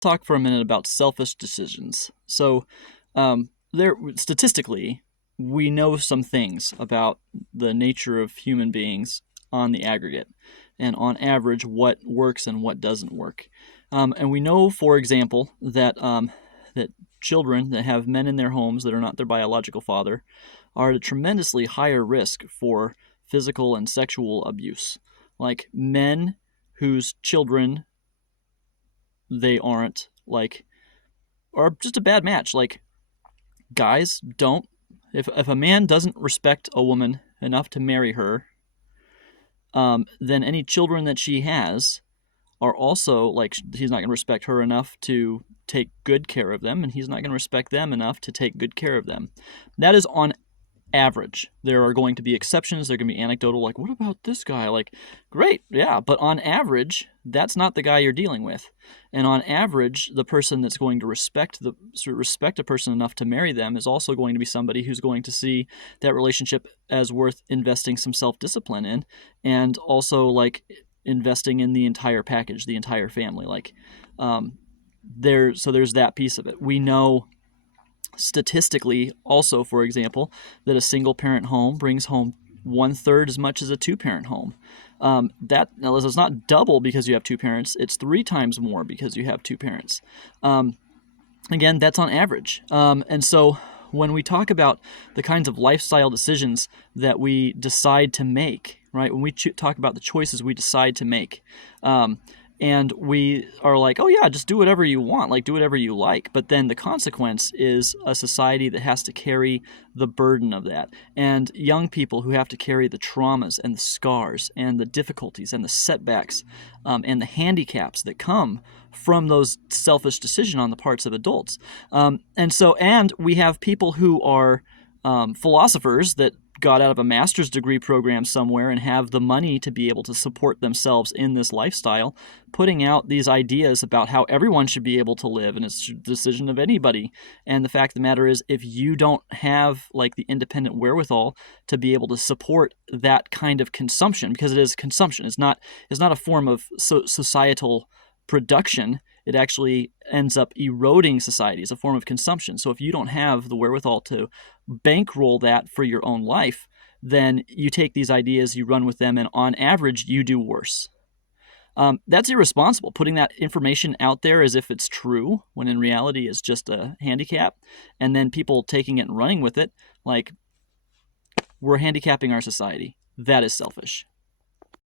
talk for a minute about selfish decisions. So, there statistically, we know some things about the nature of human beings on the aggregate, and on average, what works and what doesn't work. And we know, for example, that children that have men in their homes that are not their biological father are at a tremendously higher risk for physical and sexual abuse. Like men whose children they aren't, like, are just a bad match. Like, guys don't, if a man doesn't respect a woman enough to marry her, then any children that she has are also, like, he's not going to respect her enough to take good care of them, and he's not going to respect them enough to take good care of them. That is on average. There are going to be exceptions. They're going to be anecdotal, like, what about this guy? Like, great, yeah, but on average, that's not the guy you're dealing with. And on average, the person that's going to respect a person enough to marry them is also going to be somebody who's going to see that relationship as worth investing some self-discipline in, and also, like, investing in the entire package, the entire family. Like, there's that piece of it. We know statistically also, for example, that a single parent home brings home 1/3 as much as a two-parent home. That now it's not double because you have two parents; it's 3 times more because you have two parents. Again, that's on average. And so when we talk about the kinds of lifestyle decisions that we decide to make, right? When we talk about the choices we decide to make, and we are like, oh yeah, just do whatever you want, like do whatever you like. But then the consequence is a society that has to carry the burden of that, and young people who have to carry the traumas and the scars and the difficulties and the setbacks, and the handicaps that come from those selfish decisions on the parts of adults. And we have people who are philosophers that got out of a master's degree program somewhere and have the money to be able to support themselves in this lifestyle, putting out these ideas about how everyone should be able to live, and it's a decision of anybody. And the fact of the matter is, if you don't have, like, the independent wherewithal to be able to support that kind of consumption, because it is consumption, it's not a form of societal production. It actually ends up eroding society as a form of consumption. So if you don't have the wherewithal to bankroll that for your own life, then you take these ideas, you run with them, and on average, you do worse. That's irresponsible, putting that information out there as if it's true, when in reality it's just a handicap, and then people taking it and running with it. Like, we're handicapping our society. That is selfish.